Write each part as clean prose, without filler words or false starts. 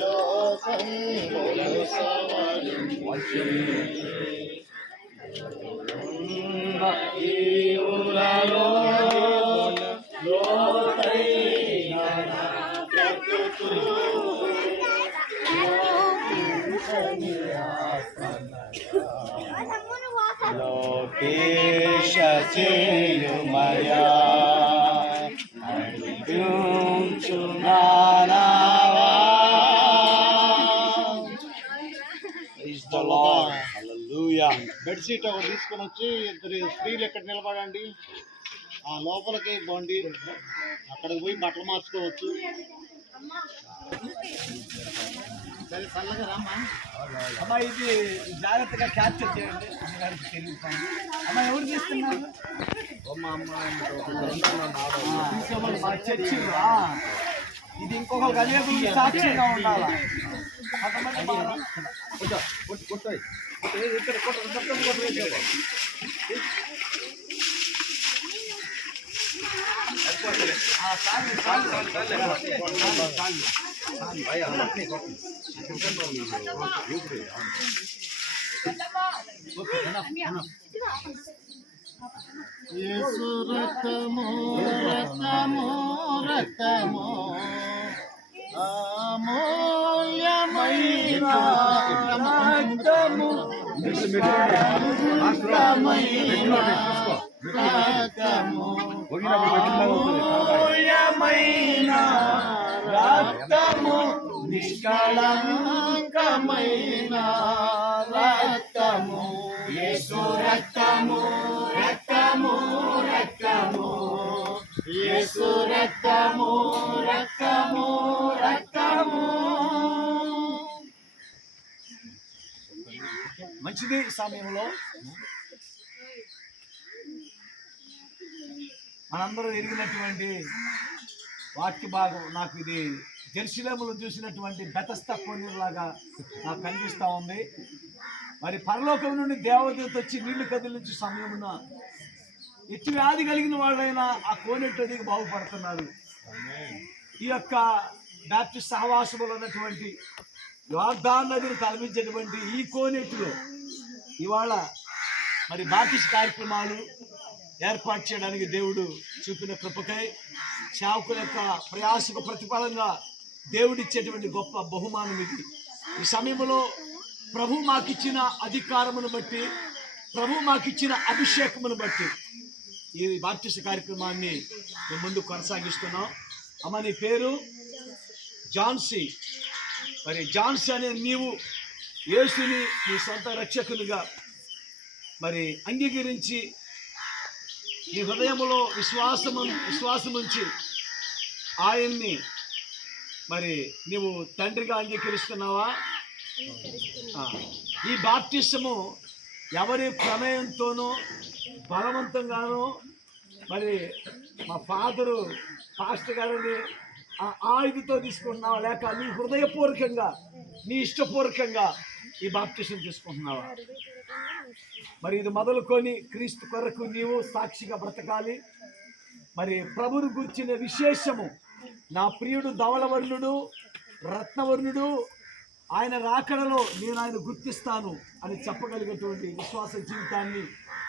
లోకములు సవరించి ఈవులలో లోతైన లోకేశ చేయుమయా అర్పించునానావా. Praise the Lord. Hallelujah. Bedsheet ఒకటి తీసుకొని వచ్చి ఇద్దరు స్త్రీలు ఎక్కడ నిలబడండి. ఆ లోపలికి బండి అక్కడికి పోయి బట్టలు మార్చుకోవచ్చు. సరే చల్లగా రామ్మా. అమ్మా ఇది జాగ్రత్తగా క్యాప్చర్ చేయండి. అమ్మగారికి తెలియదు. అమ్మ ఎవరు తీస్తున్నారు? చర్చి ఇది ఇంకొకరికి అనేకులు సాక్ష్యంగా ఉండాలి. యేసు రక్తము రక్తము రక్తము అమూల్యమైన రక్తము నిష్కళంకమైన రక్తము అమూల్యమైన రక్తము నిష్కళంకమైన రక్తము యేసు రక్తము రక్తము రక్తము యేసు రక్తము రక్తము రక్తము. మంచిది. సమయంలో మనందరూ ఎరిగినటువంటి వాక్య భాగం నాకు ఇది జెరూసలేములో చూసినటువంటి బెతస్తా కోనేరులాగా నాకు కనిపిస్తూ ఉంది. మరి పరలోకం నుండి దేవదూత వచ్చి నీళ్లు కదిలించే సమయమున ఎత్తు వ్యాధి కలిగిన వాళ్ళైనా ఆ కోనేరు దిగి బాగుపడుతున్నారు. ఈ యొక్క బ్యాప్టిస్ట్ సహవాసములో ఉన్నటువంటి యోర్దాను నదిని తలపించేటువంటి ఈ కోనేటిలో ఇవాళ మరి బాప్టిస్ట్ కార్యక్రమాలు ఏర్పాటు చేయడానికి దేవుడు చూపిన కృపకై సేవకుల యొక్క ప్రయాసకు ప్రతిఫలంగా దేవుడిచ్చేటువంటి గొప్ప బహుమానం ఇది. ఈ సమయంలో ప్రభు మాకిచ్చిన అధికారమును బట్టి, ప్రభు మాకిచ్చిన అభిషేకమును బట్టి ఈ బాప్టిస్ట్ కార్యక్రమాన్ని మేము ముందు కొనసాగిస్తున్నాం. అమ్మ నీ పేరు జాన్సీ. మరి జాన్సీ అనే నీవు యేసుని నీ సొంత రక్షకునిగా మరి అంగీకరించి నీ హృదయంలో విశ్వాసం ఉంచి ఆయన్ని మరి నీవు తండ్రిగా అంగీకరిస్తున్నావా? ఈ బాప్టిసము ఎవరి ప్రమేయంతోనో బలవంతంగానో మరి మా పాస్టర్ గారిని ఆయుధతో తీసుకుంటున్నావా, లేక నీ హృదయపూర్వకంగా నీ ఇష్టపూర్వకంగా ఈ బాప్టిసం తీసుకుంటున్నావా? మరి ఇది మొదలుకొని క్రీస్తు కొరకు నీవు సాక్షిగా బ్రతకాలి. మరి ప్రభువును గురించిన విశేషము, నా ప్రియుడు ధవళవర్ణుడు రత్నవర్ణుడు, ఆయన రాకడలో నేను ఆయన గుర్తిస్తాను అని చెప్పగలిగేటువంటి విశ్వాస జీవితాన్ని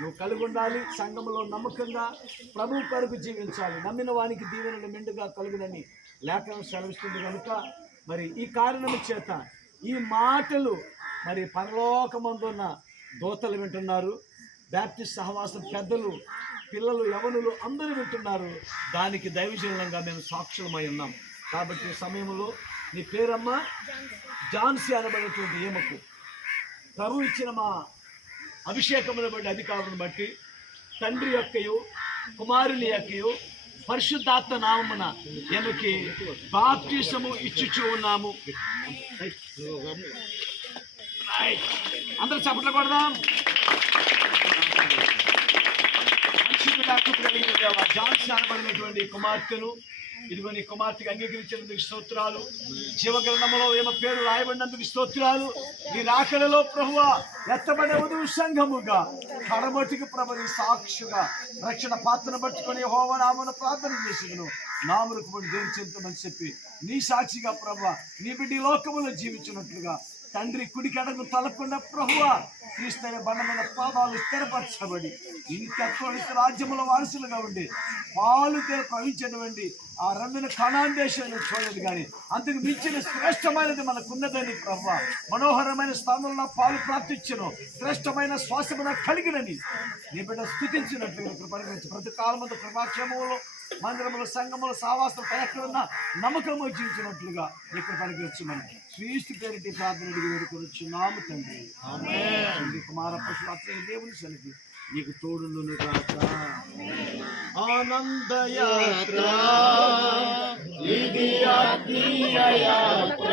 నువ్వు కలిగి ఉండాలి. సంఘంలో నమ్మకంగా ప్రభు కొరకు జీవించాలి. నమ్మిన వానికి దీవెనలు మెండుగా కలుగునని లేఖనం సెలవిస్తుంది కనుక మరి ఈ కారణము చేత ఈ మాటలు మరి పరలోకమందున్న దూతలు వింటున్నారు, బ్యాప్టిస్ట్ సహవాసం పెద్దలు, పిల్లలు, యవనులు అందరూ వింటున్నారు. దానికి దైవజనులంగా మేము సాక్షులమై ఉన్నాం. కాబట్టి సమయంలో నీ పేరమ్మా జాన్సీ అనబడినటువంటి ఈమెకు ప్రభు ఇచ్చిన మా అభిషేకమును బట్టి, అధికారులను బట్టి తండ్రి యొక్కయు కుమారుని యొక్కయు పరిశుద్ధాత్మ నామమున ఈమెకి బాప్టిసము ఇచ్చుచూ ఉన్నాము. అందరూ చప్పట్లు కొడదాం. జాన్సీ అనబడినటువంటి కుమార్తెను ఇదిగో నీ కుమార్తెకి అంగీకరించినందుకు స్తోత్రాలు. జీవగ్రంథములో ఏమ పేరు రాయబడినందుకు స్తోత్రాలు. నీ రాకడలో ప్రభువా ఎత్తబడే వధువు సంఘముగా కడబొట్టికి ప్రభుని సాక్షిగా రక్షణ పాత్రను పట్టుకొని యెహోవా నామమున ప్రార్థన చేసిను. నామరుకు దేవుని చెందుతామని చెప్పి నీ సాక్షిగా ప్రభువా నీ బిడ్డ ఈ లోకములో జీవించినట్లుగా తండ్రి కుడికి అడుగు తలకుండా ప్రభువా క్రీస్తు బండ మీద పాదాలు స్థిరపరచబడి ఇంకెక్కడి రాజ్యముల వారసులుగా ఉండి పాలు ప్రవహించినటువంటి ఆ రమ్మిన కనాన్ దేశాన్ని చూడలేదు కానీ అందుకు మించిన శ్రేష్టమైనది మనకున్నదని ప్రభువా మనోహరమైన స్థానంలో పాలు ప్రాప్తించను శ్రేష్టమైన శ్వాసమున కలిగినని నీ బిడ్డ స్థుతించినట్లుగా కృపణించి ప్రతి కాలమందు కృపాక్షేమంలో మందిరముల సంఘముల సావాసం ఎక్కడున్నా నమ్మకము జీవించినట్లుగా ఇక్కడ పరిగెత్తమని క్రీస్తు పేరిటి ప్రార్థన వేడుకొచ్చున్నాము తండ్రి ఆమేన్. కుమార పశువాత్మ దేవుని సన్నిధి నీకు తోడును కాక. ఆనందయాత్ర ఇది ఆత్మీయ యాత్ర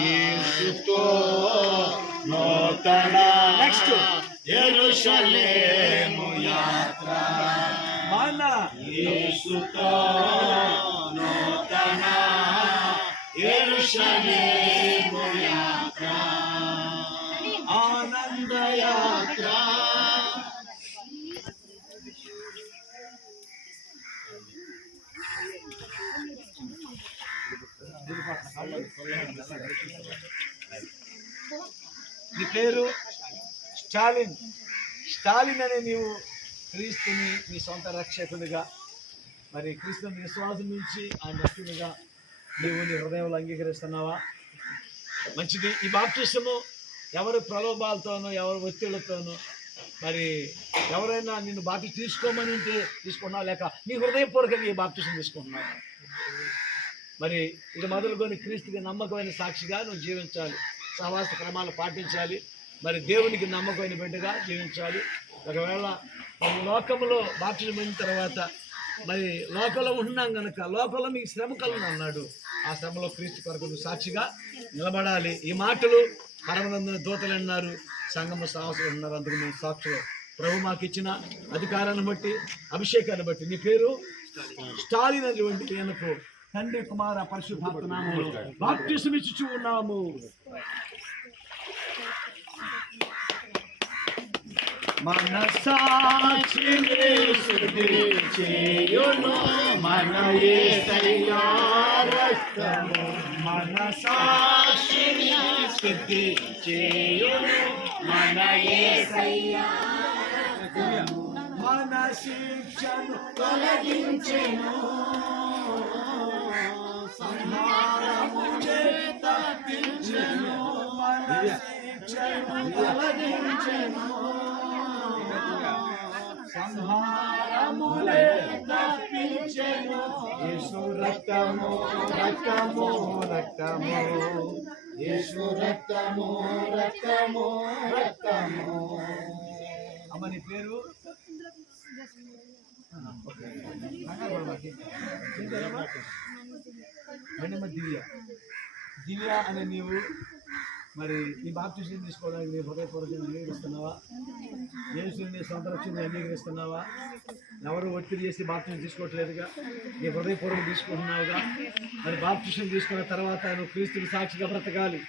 యేసుతో నూతన నెక్స్ట్ యెరూషలేము యాత్ర మన యేసుతో నూతన యెరూషలేము యాత్ర ఆనంద యాత్ర. నీ పేరు స్టాలిన్. స్టాలిన్ అనే నీవు క్రీస్తుని నీ సొంత రక్షకునిగా మరి క్రీస్తుని విశ్వాసం నుంచి ఆయన రక్షకునిగా నీవు నీ హృదయంలో అంగీకరిస్తున్నావా? మంచిది. ఈ బాప్టిజము ఎవరు ప్రలోభాలతోనో ఎవరు ఒత్తిళ్లతోనో మరి ఎవరైనా నిన్ను బాప్టిజం తీసుకోమని ఉంటే తీసుకున్నావు, లేక నీ హృదయపూర్వకంగా ఈ బాప్టిజం తీసుకుంటున్నావు. మరి ఇది మొదలుకొని క్రీస్తుకి నమ్మకమైన సాక్షిగా నువ్వు జీవించాలి, సహవాస క్రమాలు పాటించాలి, మరి దేవునికి నమ్మకమైన బిడ్డగా జీవించాలి. ఒకవేళ మన లోకంలో బాప్టిజం అయిన తర్వాత మరి లోకంలో ఉంటున్నాం కనుక లోకంలో నీకు శ్రమ కలుగును అన్నాడు. ఆ శ్రమలో క్రీస్తు కొరకు నువ్వు సాక్షిగా నిలబడాలి. ఈ మాటలు పరమనందున దూతలు అన్నారు, సంగమ సాహసులు ఉన్నారు. అందుకు మేము సాక్షులు. ప్రభు మాకు ఇచ్చిన అధికారాన్ని బట్టి అభిషేకాన్ని బట్టి నీ పేరు స్టాలిన్ అనేటువంటి ఈయనకు తండ్రి కుమార పరిశుద్ధాత్మ నామములో బాప్టిజం ఇచ్చుచూ ఉన్నాము. మన సాక్షిని శుద్ధి చేయును మన యేసయ్యా రక్తము. మన సాక్షిని శుద్ధి చేయును మన యేసయ్యా రక్తము. మన శిక్షను తొలగించెను సంహారము చేత తప్పించెను. మన శిక్షను తొలగించెను సంహారములే తప్పించెను. యేసు రక్తము రక్తము రక్తము యేసు రక్తము రక్తము రక్తము. అమ్మ నీ పేరు దివ్య. దివ్య అనే నీవు మరి ఈ బాప్టిజం తీసుకోవడానికి నీ హృదయపూర్వకంగా అంగీకరిస్తున్నావా? యేసుని సొంత రక్షణ అంగీకరిస్తున్నావా? ఎవరు ఒత్తిడి చేసి బాప్టిజం తీసుకోవట్లేదుగా, నీ హృదయపూర్వకం తీసుకుంటున్నావుగా. మరి బాప్టిజం తీసుకున్న తర్వాత నువ్వు క్రీస్తుని సాక్షిగా బ్రతకాలి.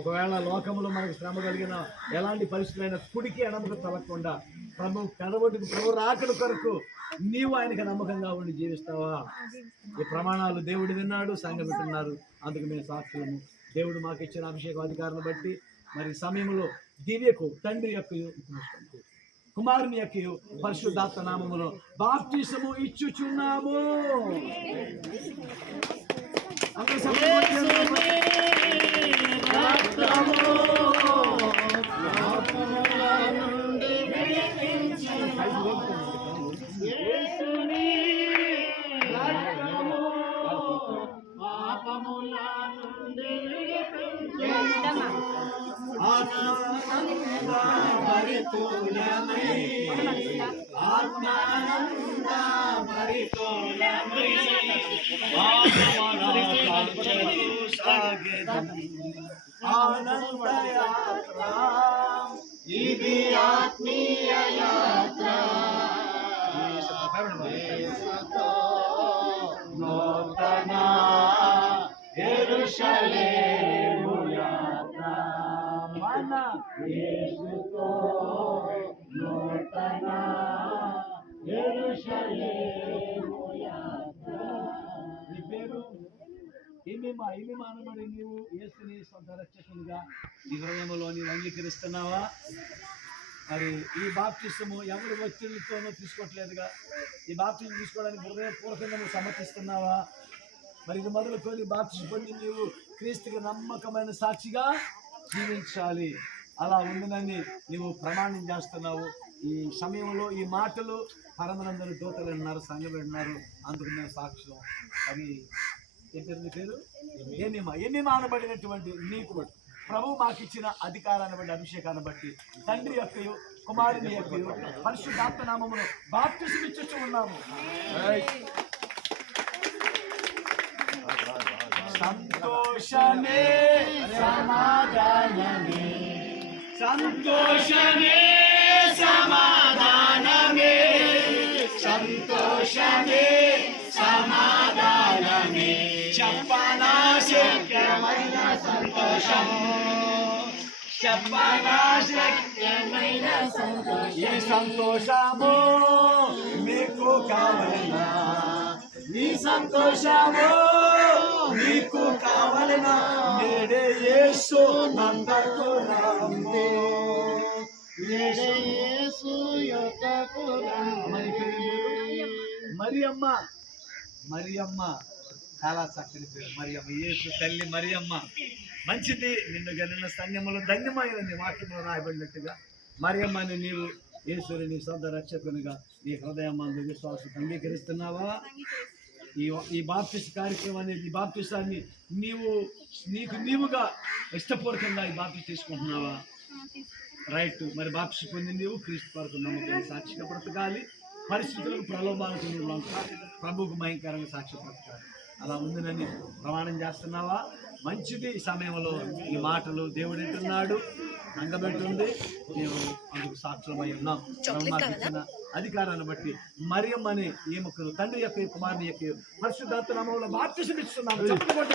ఒకవేళ లోకంలో మనకు శ్రమ కలిగిన ఎలాంటి పరిస్థితులైనా కుడికి ఎడమకు తలగకుండా ప్రభు రాకడ కొరకు నీవు ఆయనకి నమ్మకంగా ఉండి జీవిస్తావా? ఈ ప్రమాణాలు దేవుడు విన్నాడు, సంఘం వింటున్నారు. అందుకు మేము సాక్షులము. దేవుడు మాకు ఇచ్చిన అభిషేక అధికారాన్ని బట్టి మరి సమయంలో దివ్యకు తండ్రి యొక్క కుమారుని యొక్క పరిశుద్ధాత్మ నామములో బాప్టిజము ఇచ్చుచున్నాము. ఇది ఆత్మీయ యాత్ర నూతన యెరూషలేము యాత్ర. మన యేసుతో నూతన యెరూషలేము యాత్ర. ఏమేమి అనబడి నీవు యేసుని సొంత రక్షకునిగా నీ హృదయంలో నీవు అంగీకరిస్తున్నావా? మరి ఈ బాప్తిసము ఎవరి ఒత్తిడితోనూ తీసుకోవట్లేదుగా. ఈ బాప్తిసం తీసుకోవడానికి హృదయపూర్వకంగా నువ్వు సమర్థిస్తున్నావా? మరి ఇది మొదలుకొని బాప్తిసం పొంది నీవు క్రీస్తుకి నమ్మకమైన సాక్షిగా జీవించాలి. అలా ఉందని నీవు ప్రమాణం చేస్తున్నావు. ఈ సమయంలో ఈ మాటలు పరమనందరూ దూతలు ఉన్నారు, సంఘం ఉన్నారు, అందుకు మేము సాక్ష్యం. అది ఏంటి పేరు? ఎన్ని మానబడినటువంటి నీకు ప్రభు మాకు ఇచ్చిన అధికారాన్ని బట్టి, అభిషేకాన్ని బట్టి, తండ్రి యొక్కయు కుమారుని యొక్కయు పరిశుద్ధాత్మ నామమును బాప్తిసం ఇచ్చుచూ ఉన్నాము. సంతోషమే సమాధానమే, సంతోషమే సమాధానమే, సంతోషమే సమాధానమే, చెప్పనా శక్యమైన సంతోషం, చెప్పనా శక్యమైన సంతోషం. ఈ సంతోషము మీకు కావాలన్నా, ఈ సంతోషము మీకు కావాలన్నా నేడే యేసు నందకు రాము, నేడే యేసు యొద్దకు రాము. మరియమ్మ చాలా చక్కని పేరు మరియమ్మ. యేసు తల్లి మరియమ్మ మంచిది. నిన్ను గనిన సైన్యములు ధన్యమైన వాక్యంలో రాయబడినట్టుగా మరియమ్మని నీవు యేసుని నీ సొంత రక్షకునిగా నీ హృదయమందు విశ్వాసం అంగీకరిస్తున్నావా? ఈ బాప్తిస్ కార్యక్రమాన్ని, ఈ బాప్తిసాన్ని నీవుగా ఇష్టపూర్వకంగా ఈ బాప్తిస్ తీసుకుంటున్నావా? రైట్. మరి బాప్తిస్ పొంది నీవు క్రీస్తు కొరకు నమ్మకం సాక్షిగా బ్రతకాలి. పరిస్థితులకు ప్రలోభాలకు నీవు ప్రభువుకు భయంకరంగా సాక్షి బ్రతకాలి. అలా ఉందని ప్రమాణం చేస్తున్నావా? మంచిది. ఈ సమయంలో ఈ మాటలు దేవుడు వింటున్నాడు, అంగబెట్టుంది. మేము అందుకు సాక్షులమై ఉన్నాం. మాకు ఇచ్చిన అధికారాన్ని బట్టి మరియమ్మని ఈమెకు తండ్రి యొక్క కుమారుని యొక్క పరిశుద్ధాత్మ నామములో బాప్తిసం ఇస్తున్నాము. చెప్పండి.